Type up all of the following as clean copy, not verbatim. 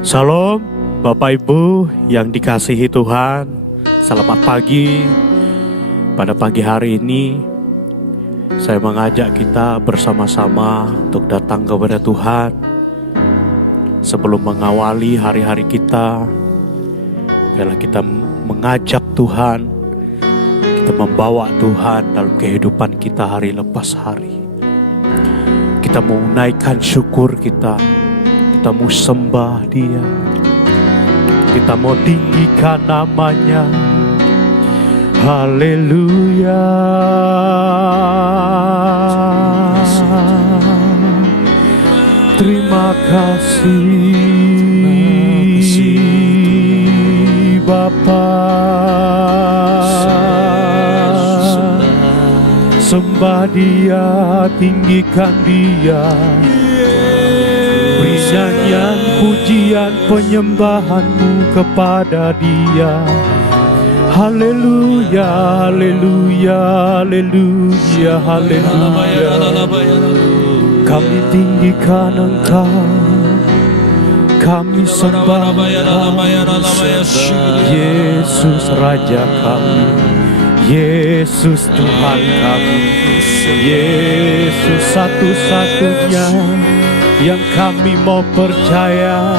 Shalom Bapak Ibu yang dikasihi Tuhan. Selamat pagi. Pada pagi hari ini saya mengajak kita bersama-sama untuk datang kepada Tuhan. Sebelum mengawali hari-hari kita, biarlah kita mengajak Tuhan, kita membawa Tuhan dalam kehidupan kita hari lepas hari. Kita mau naikkan syukur kita mau sembah Dia, kita mau tinggikan namanya. Haleluya. Terima kasih Bapa. Sembah Dia, tinggikan Dia. Beri nyanyian, pujian, penyembahanmu kepada Dia. Haleluya, haleluya, haleluya, haleluya. Kami tinggikan Engkau, kami sembah Engkau. Yesus Raja kami, Yesus Tuhan kami, Yesus satu-satunya yang kami mau percaya.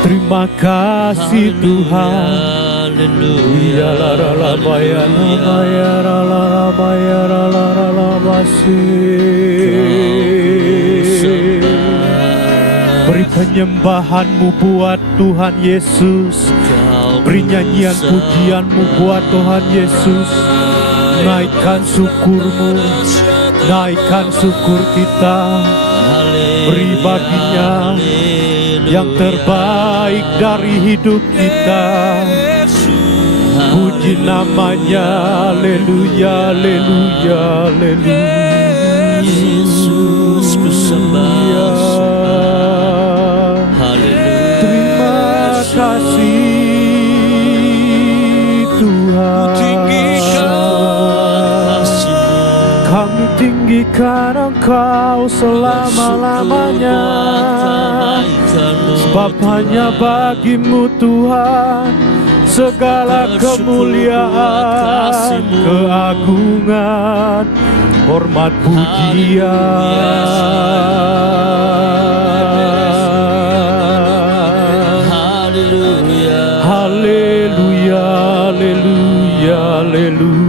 Terima kasih Tuhan. Haleluya. Beri penyembahanmu buat Tuhan Yesus. Beri nyanyian pujianmu buat Tuhan Yesus. Naikkan syukurmu, naikkan syukur kita. Beri baginya yang terbaik dari hidup kita. Puji namanya. Haleluya, haleluya, haleluya. Yesus ku sembah. Terima kasih Tuhan. Kami tinggikan Engkau selama-lamanya, sebab hanya bagimu Tuhan segala kemuliaan, keagungan, hormat, pujian. Haleluya, haleluya, haleluya, haleluya.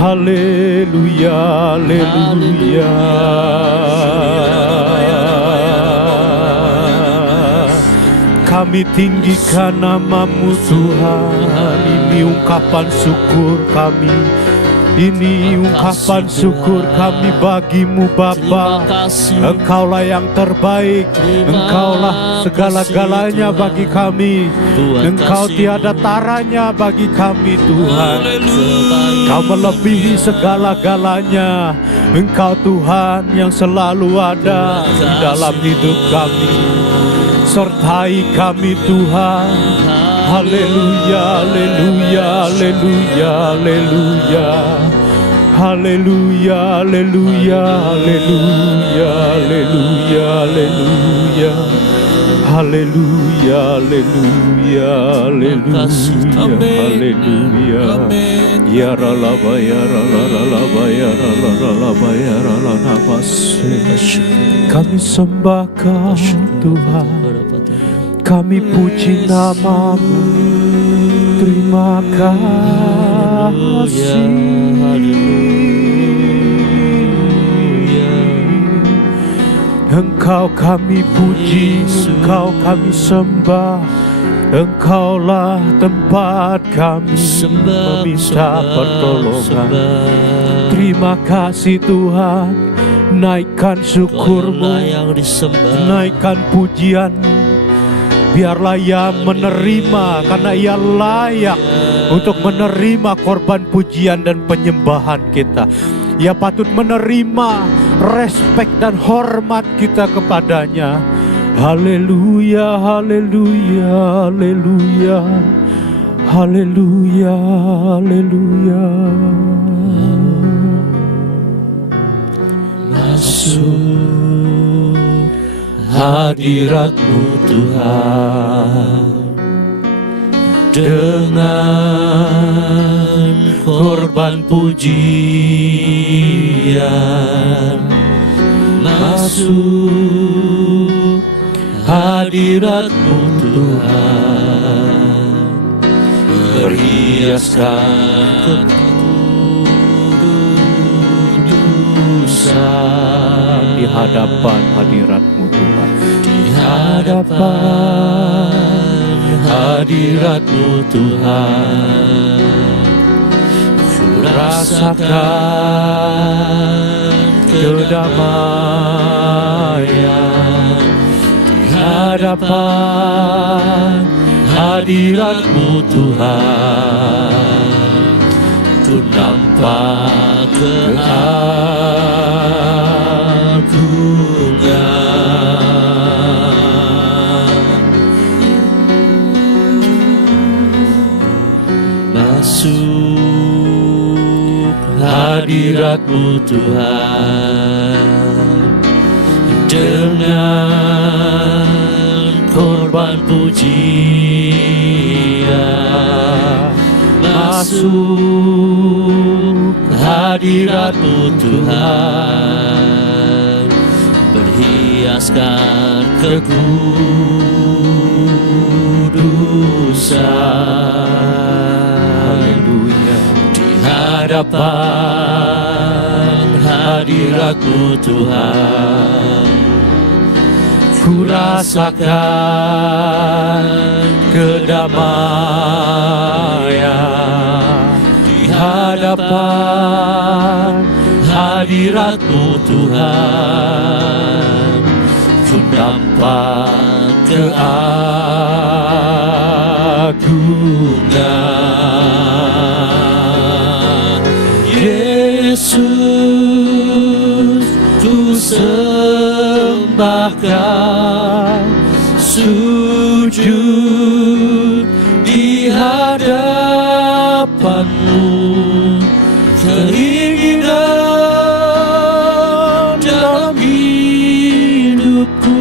Haleluya, haleluya. Kami tinggikan namamu Tuhan. Ini ungkapan syukur kami. Ini ungkapan syukur kami bagimu Bapa. Engkaulah yang terbaik. Engkaulah segala-galanya bagi kami. Engkau tiada taranya bagi kami Tuhan. Engkau melebihi segala-galanya. Engkau Tuhan yang selalu ada di dalam hidup kami. Sertai kami Tuhan. Haleluya, haleluya, haleluya, haleluya. Haleluya, haleluya, haleluya, haleluya, haleluya. Haleluya, haleluya, haleluya, haleluya. Ya ralaba, ya ralaba, ya ralaba, ya ralaba. Kami sembah Kau Tuhan. Kami puji namamu. Terima kasih. Engkau kami puji, Engkau kami sembah. Engkaulah tempat kami meminta pertolongan. Terima kasih Tuhan. Naikkan syukurmu, naikkan pujianmu. Biarlah Ia menerima, karena Ia layak untuk menerima korban pujian dan penyembahan kita. Ia patut menerima respek dan hormat kita kepadanya. Haleluya, haleluya, haleluya. Haleluya, haleluya. masuk hadirat-Mu Tuhan, dengan korban pujian. Masuk hadirat-Mu Tuhan, berhiaskan kekudusan. Di hadapan hadirat-Mu Tuhan, di hadapan hadirat-Mu Tuhan, ku rasakan kedamaian. Di hadapan hadirat-Mu Tuhan, ku nampak keagungan. Masuk hadirat-Mu Tuhan, dengan korban pujian. Masuk hadirat-Mu Tuhan, berhiaskan kekudusan. haleluya. Di hadapan hadirat-Mu Tuhan, ku rasakan kedamaian. Di hadapan hadirat-Mu Tuhan, ku nampak keagungan. Yesus, ku sembahkan, sujud di hadapan-Mu. Keinginan dalam hidupku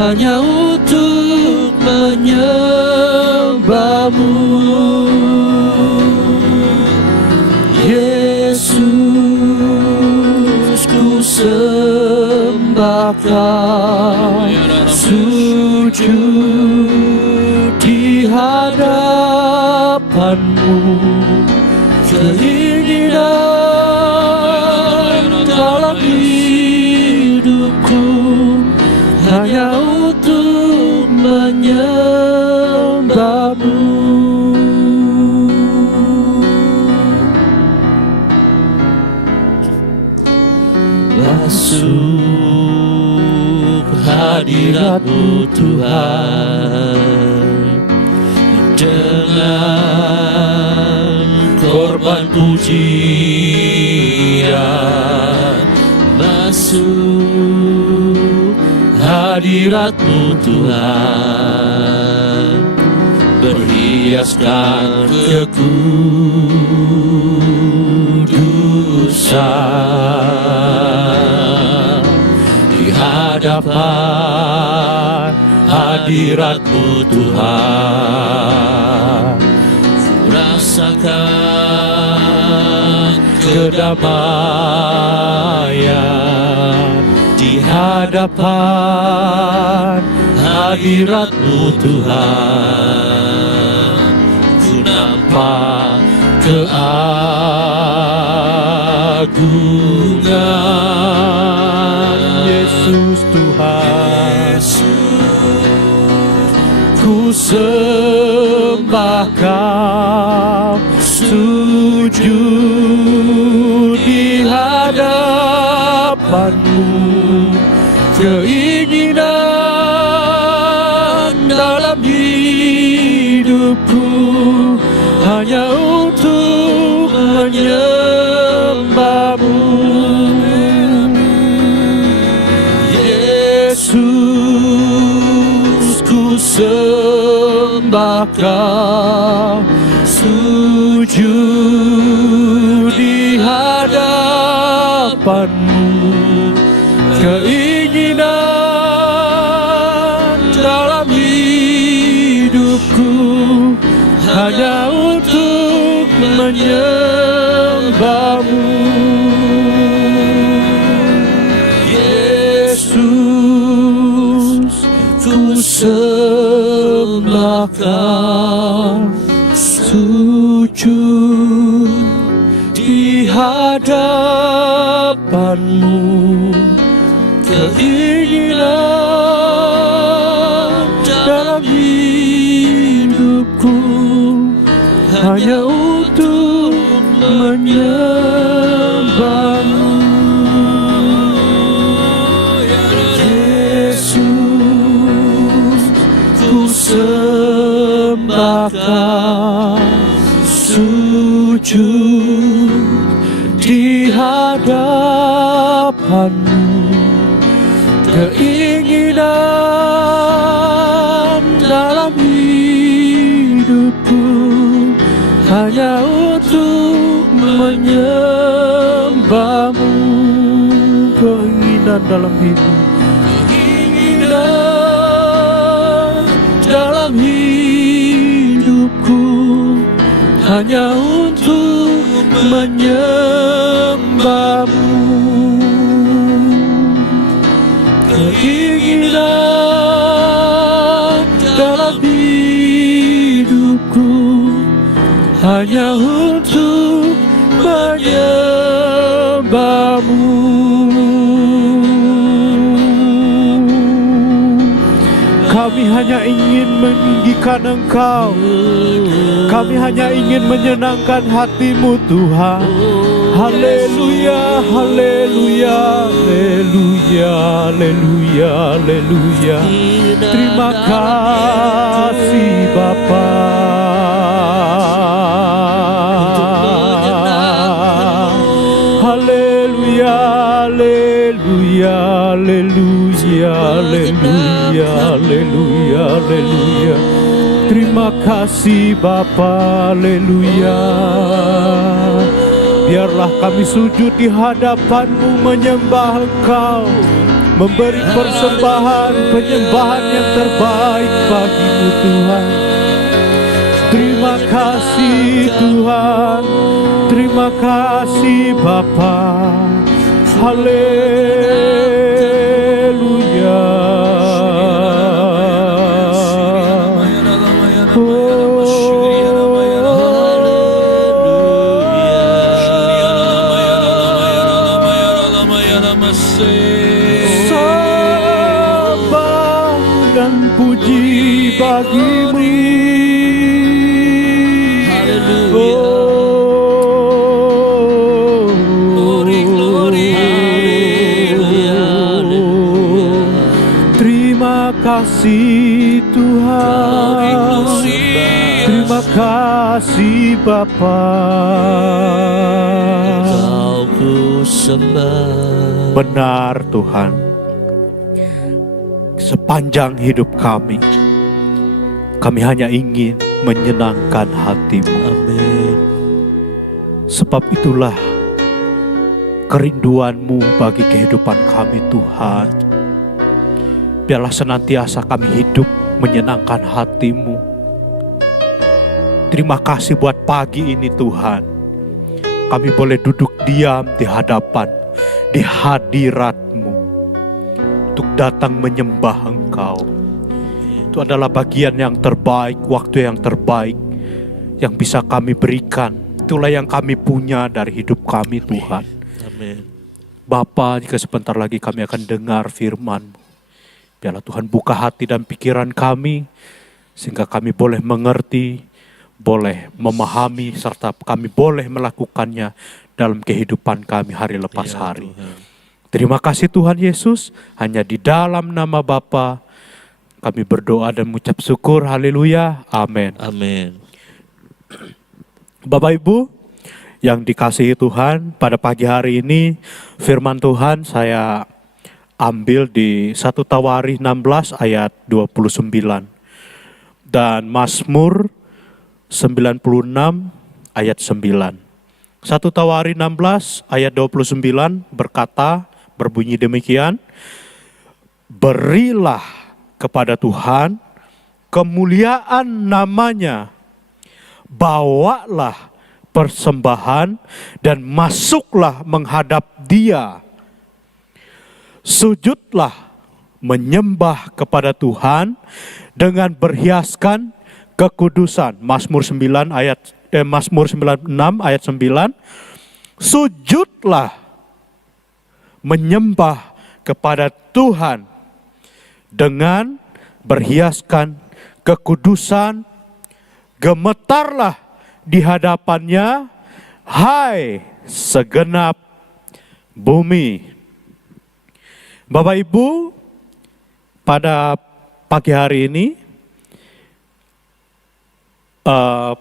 hanya untuk menyembah-Mu. Yesus, ku sembahkan, sujud di hadapan-Mu. Keinginan dalam hidupku hanya untuk menyembah-Mu. Masuk hadirat-Mu Tuhan, dengan korban pujian. Masuk hadirat-Mu Tuhan, berhiaskan kekudusan. Di hadapan hadirat-Mu Tuhan, ku rasakan kedamaian. Di hadapan hadirat-Mu Tuhan, ku nampak keagungan. Yesus Tuhan, ku sembahkan, sujud di hadapan-Mu. Keinginan dalam hidupku hanya untuk menyembah-Mu. Yesus, ku sembahkan, sujud di hadapan-Mu. hadapanmu, keinginan dalam hidupku hanya untuk menyembahmu. Yesus, ku sembah Kau, sujud di hadapanmu, keinginan dalam hidupku hanya untuk menyembahmu. Yesus, ku sembah Kau, sujud di hadapanmu, keinginan dalam hidupku hanya untuk menyembahmu. Keinginan dalam hidup, keinginan dalam hidupku hanya untuk menyembahmu. Keinginan dalam hidupku hanya untuk menyembahmu. Kami hanya ingin meninggikan Engkau, kami hanya ingin menyenangkan hati-Mu Tuhan. Haleluya, haleluya, haleluya, haleluya, haleluya. Terima kasih Bapa. Haleluya, haleluya, haleluya, haleluya, haleluya, haleluya. Terima kasih Bapa, haleluya. Biarlah kami sujud di hadapan-Mu menyembah Engkau, memberi persembahan penyembahan yang terbaik bagi-Mu Tuhan. Terima kasih Tuhan, terima kasih Bapa. Haleluya. Sembah dan puji bagi-Mu. Terima kasih Tuhan, terima kasih Bapa. Kau ku sembah. Benar Tuhan, sepanjang hidup kami hanya ingin menyenangkan hati-Mu. Amin. Sebab itulah kerinduan-Mu bagi kehidupan kami Tuhan. Biarlah senantiasa kami hidup menyenangkan hati-Mu. Terima kasih buat pagi ini Tuhan. Kami boleh duduk diam di hadapan, di hadirat-Mu, untuk datang menyembah Engkau. Itu adalah bagian yang terbaik, waktu yang terbaik yang bisa kami berikan. Itulah yang kami punya dari hidup kami Tuhan. Amin. Bapa, jika sebentar lagi kami akan dengar firman-Mu, biarlah Tuhan buka hati dan pikiran kami, sehingga kami boleh mengerti, boleh memahami, serta kami boleh melakukannya dalam kehidupan kami hari lepas hari. Terima kasih Tuhan Yesus, hanya di dalam nama Bapa kami berdoa dan mengucap syukur. Haleluya, amin. Amin. Bapak Ibu yang dikasihi Tuhan, pada pagi hari ini firman Tuhan saya ambil di 1 Tawarikh 16 ayat 29 dan Mazmur 96 ayat 9. 1 Tawari 16 ayat 29 berbunyi demikian, berilah kepada Tuhan kemuliaan namanya, bawalah persembahan dan masuklah menghadap Dia. Sujudlah menyembah kepada Tuhan dengan berhiaskan kekudusan. Mazmur 96 ayat 9. Sujudlah menyembah kepada Tuhan dengan berhiaskan kekudusan, gemetarlah di hadapannya, hai segenap bumi. Bapak Ibu, pada pagi hari ini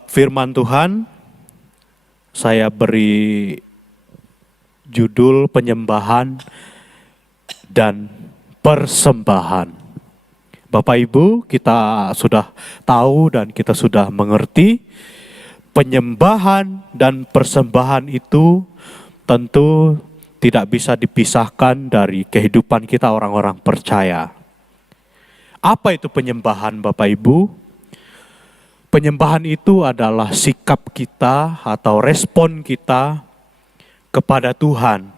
firman Tuhan saya beri judul penyembahan dan persembahan. Bapak Ibu, kita sudah tahu dan kita sudah mengerti penyembahan dan persembahan itu tentu tidak bisa dipisahkan dari kehidupan kita orang-orang percaya. Apa itu penyembahan, Bapak Ibu? Penyembahan itu adalah sikap kita atau respon kita kepada Tuhan.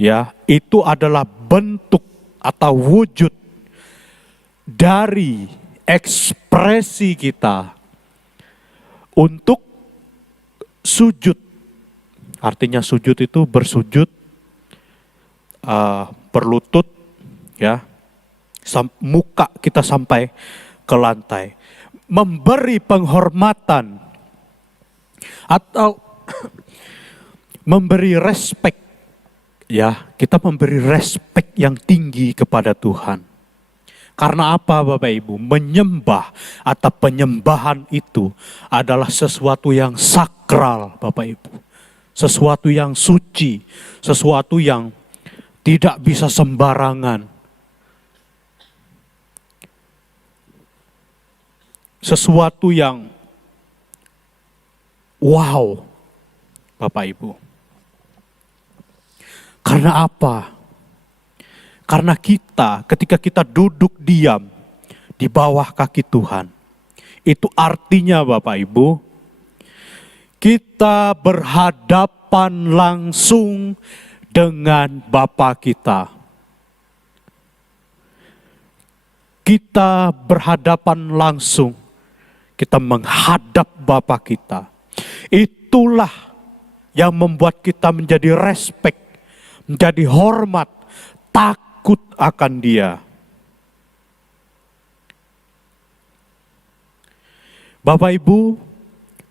Ya, itu adalah bentuk atau wujud dari ekspresi kita untuk sujud. Artinya sujud itu bersujud, berlutut, ya, muka kita sampai ke lantai. Memberi penghormatan atau memberi respek, ya, kita memberi respek yang tinggi kepada Tuhan. Karena apa, Bapak Ibu? Menyembah atau penyembahan itu adalah sesuatu yang sakral, Bapak Ibu. Sesuatu yang suci, sesuatu yang tidak bisa sembarangan. Sesuatu yang wow, Bapak Ibu. Karena apa? Karena kita, ketika kita duduk diam di bawah kaki Tuhan, itu artinya, Bapak Ibu, kita berhadapan langsung dengan Bapa kita. Kita berhadapan langsung, kita menghadap Bapa kita. Itulah yang membuat kita menjadi respek, menjadi hormat, takut akan Dia. Bapak Ibu,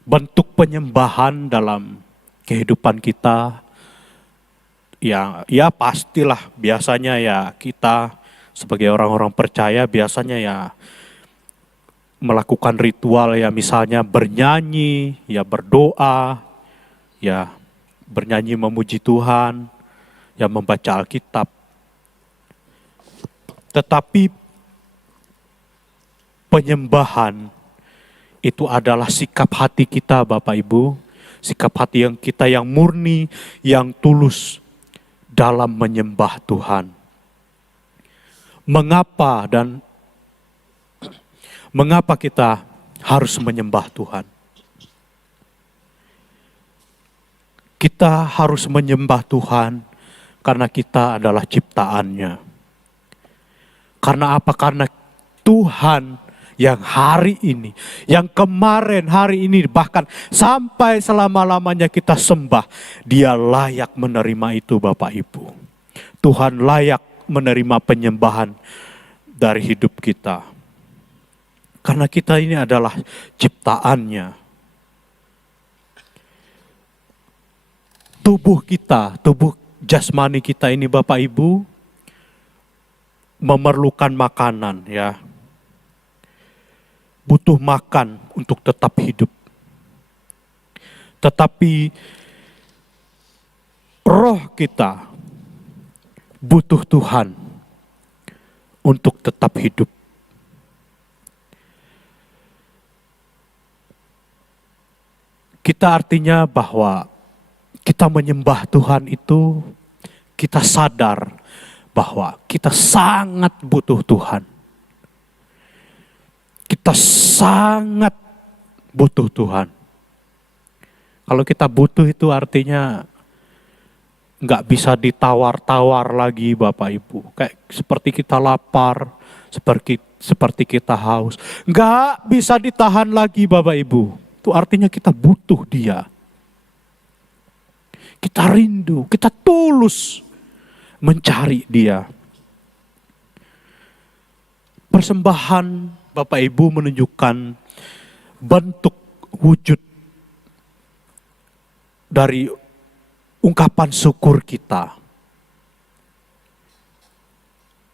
bentuk penyembahan dalam kehidupan kita, ya pastilah biasanya ya kita sebagai orang-orang percaya biasanya ya melakukan ritual, ya misalnya bernyanyi, ya berdoa, ya bernyanyi memuji Tuhan, ya membaca Alkitab. Tetapi penyembahan itu adalah sikap hati kita, Bapak Ibu, sikap hati yang kita yang murni, yang tulus dalam menyembah Tuhan. Mengapa kita harus menyembah Tuhan? Kita harus menyembah Tuhan karena kita adalah ciptaannya. Karena apa? Karena Tuhan yang hari ini, yang kemarin, hari ini, bahkan sampai selama-lamanya kita sembah, Dia layak menerima itu, Bapak Ibu. Tuhan layak menerima penyembahan dari hidup kita. Karena kita ini adalah ciptaannya. Tubuh kita, tubuh jasmani kita ini, Bapak Ibu, memerlukan makanan, ya. Butuh makan untuk tetap hidup. Tetapi roh kita butuh Tuhan untuk tetap hidup. Kita artinya bahwa kita menyembah Tuhan itu, kita sadar bahwa kita sangat butuh Tuhan. Kita sangat butuh Tuhan. Kalau kita butuh itu artinya nggak bisa ditawar-tawar lagi Bapak Ibu. Kayak seperti kita lapar, seperti kita haus. Nggak bisa ditahan lagi Bapak Ibu. Itu artinya kita butuh Dia. Kita rindu, kita tulus mencari Dia. Persembahan Bapak Ibu menunjukkan bentuk wujud dari ungkapan syukur kita.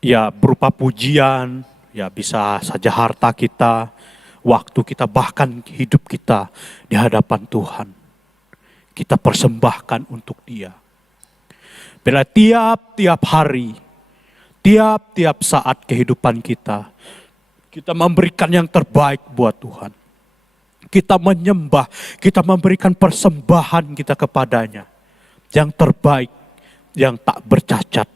Ya berupa pujian, ya bisa saja harta kita, waktu kita, bahkan hidup kita di hadapan Tuhan. Kita persembahkan untuk Dia. Bila tiap-tiap hari, tiap-tiap saat kehidupan kita memberikan yang terbaik buat Tuhan. Kita menyembah, kita memberikan persembahan kita kepadanya. Yang terbaik, yang tak bercacat.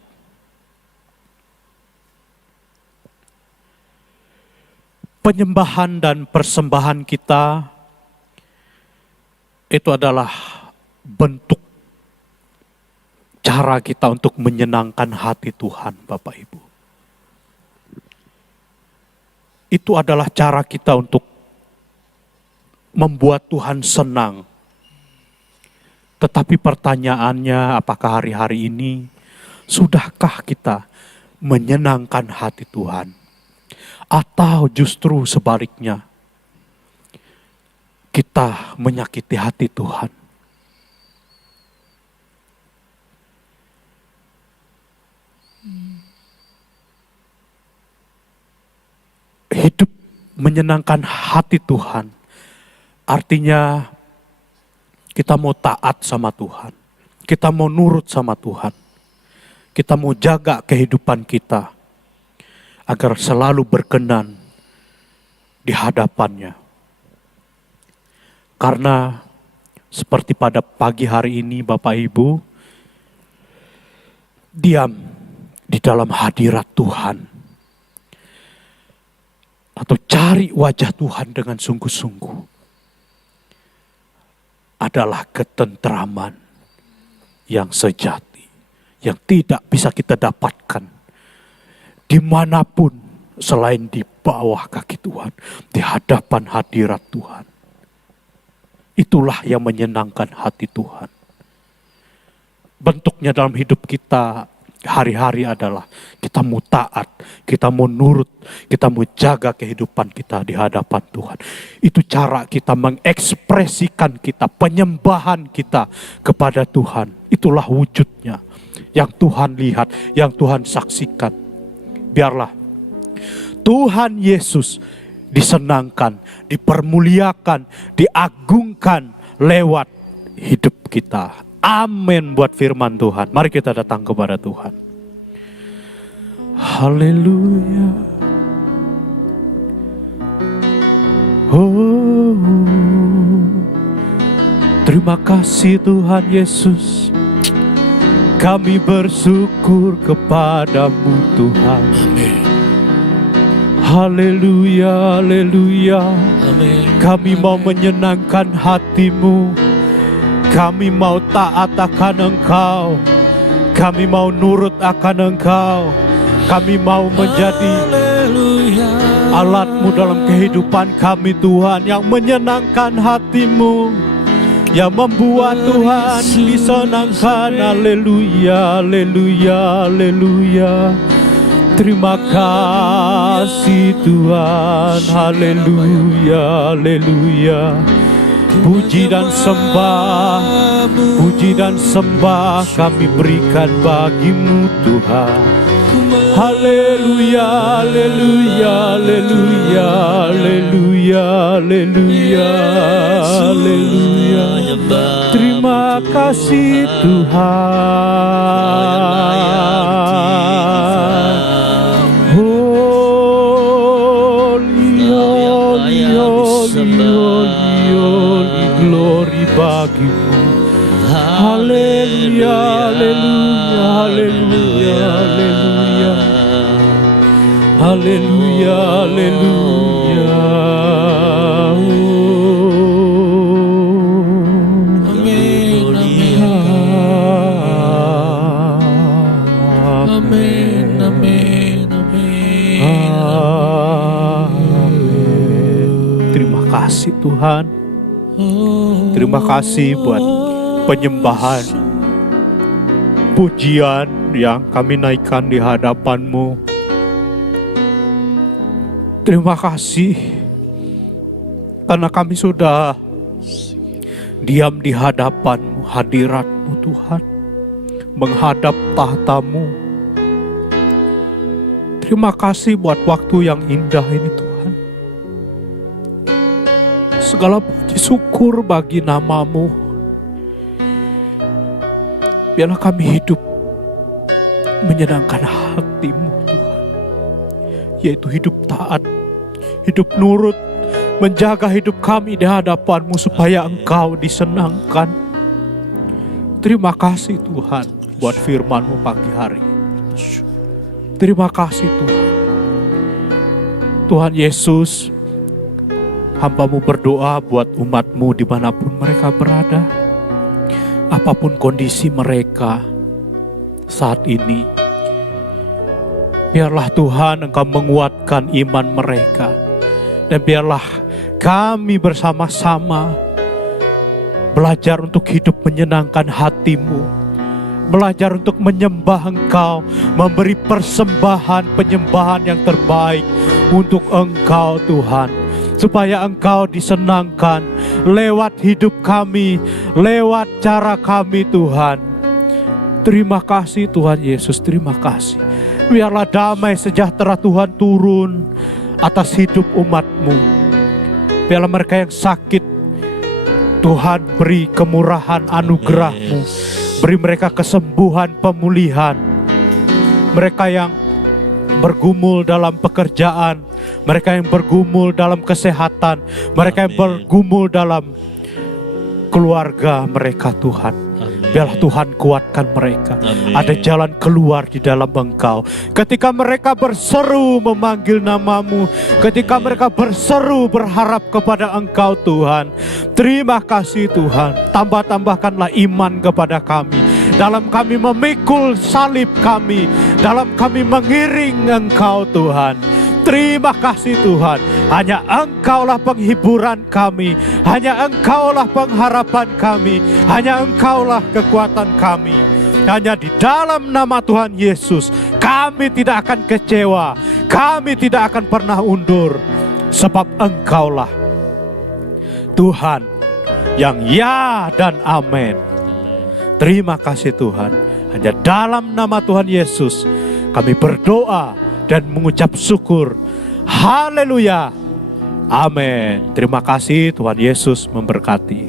Penyembahan dan persembahan kita itu adalah bentuk cara kita untuk menyenangkan hati Tuhan, Bapak Ibu. Itu adalah cara kita untuk membuat Tuhan senang. Tetapi pertanyaannya, apakah hari-hari ini sudahkah kita menyenangkan hati Tuhan? Atau justru sebaliknya, kita menyakiti hati Tuhan? Hidup menyenangkan hati Tuhan artinya kita mau taat sama Tuhan, kita mau nurut sama Tuhan, kita mau jaga kehidupan kita agar selalu berkenan di hadapannya. Karena seperti pada pagi hari ini Bapak Ibu, diam di dalam hadirat Tuhan. Atau cari wajah Tuhan dengan sungguh-sungguh. Adalah ketentraman yang sejati. Yang tidak bisa kita dapatkan dimanapun selain di bawah kaki Tuhan. Di hadapan hadirat Tuhan. Itulah yang menyenangkan hati Tuhan. Bentuknya dalam hidup kita hari-hari adalah kita mau taat, kita mau nurut, kita mau jaga kehidupan kita di hadapan Tuhan. Itu cara kita mengekspresikan kita, penyembahan kita kepada Tuhan. Itulah wujudnya yang Tuhan lihat, yang Tuhan saksikan. Biarlah Tuhan Yesus disenangkan, dipermuliakan, diagungkan lewat hidup kita. Amin buat firman Tuhan. Mari kita datang kepada Tuhan. Haleluya. Oh, terima kasih Tuhan Yesus. Kami bersyukur kepadamu Tuhan. Amin. Haleluya, haleluya. Amin. Kami mau menyenangkan hatimu. Kami mau taat akan Engkau. Kami mau nurut akan Engkau. Kami mau menjadi alat-Mu dalam kehidupan kami Tuhan. Yang menyenangkan hati-Mu. Yang membuat Tuhan disenangkan. Haleluya, haleluya, haleluya. Terima kasih Tuhan. Haleluya, haleluya. Puji dan sembah, puji dan sembah kami berikan bagimu Tuhan. Haleluya, haleluya, haleluya, haleluya, haleluya, haleluya. Terima kasih Tuhan. Holy, holy, holy, holy, holy, glory bagimu. Haleluya. Haleluya, haleluya. Amin, amin, amin, amin. Terima kasih Tuhan. Terima kasih buat penyembahan, pujian yang kami naikkan di hadapan-Mu. Terima kasih karena kami sudah diam di hadapan-Mu, hadirat-Mu Tuhan, menghadap tahta-Mu. Terima kasih buat waktu yang indah ini Tuhan. Segala puji syukur bagi nama-Mu. Biarlah kami hidup menyenangkan hati-Mu Tuhan, yaitu hidup taat, hidup nurut, menjaga hidup kami di hadapan-Mu supaya Engkau disenangkan. Terima kasih Tuhan buat firman-Mu pagi hari. Terima kasih Tuhan. Tuhan Yesus, hamba-Mu berdoa buat umat-Mu dimanapun mereka berada. Apapun kondisi mereka saat ini, biarlah Tuhan Engkau menguatkan iman mereka. Dan biarlah kami bersama-sama belajar untuk hidup menyenangkan hati-Mu, belajar untuk menyembah Engkau, memberi persembahan penyembahan yang terbaik untuk Engkau Tuhan, supaya Engkau disenangkan lewat hidup kami, lewat cara kami Tuhan. Terima kasih Tuhan Yesus, terima kasih. Biarlah damai sejahtera Tuhan turun atas hidup umat-Mu. Biarlah mereka yang sakit, Tuhan beri kemurahan anugerah-Mu. Beri mereka kesembuhan, pemulihan. Mereka yang bergumul dalam pekerjaan, mereka yang bergumul dalam kesehatan, mereka yang bergumul dalam keluarga mereka Tuhan. Biarlah Tuhan kuatkan mereka. Ada jalan keluar di dalam Engkau. Ketika mereka berseru memanggil nama-Mu, ketika mereka berseru berharap kepada Engkau Tuhan. Terima kasih Tuhan. Tambah-tambahkanlah iman kepada kami. Dalam kami memikul salib kami, dalam kami mengiring Engkau Tuhan. Terima kasih Tuhan. Hanya Engkaulah penghiburan kami, hanya Engkaulah pengharapan kami, hanya Engkaulah kekuatan kami. Hanya di dalam nama Tuhan Yesus kami tidak akan kecewa, kami tidak akan pernah undur, sebab Engkaulah Tuhan yang ya dan amin. Terima kasih Tuhan. Hanya dalam nama Tuhan Yesus kami berdoa dan mengucap syukur. Haleluya. Amin. Terima kasih, Tuhan Yesus memberkati.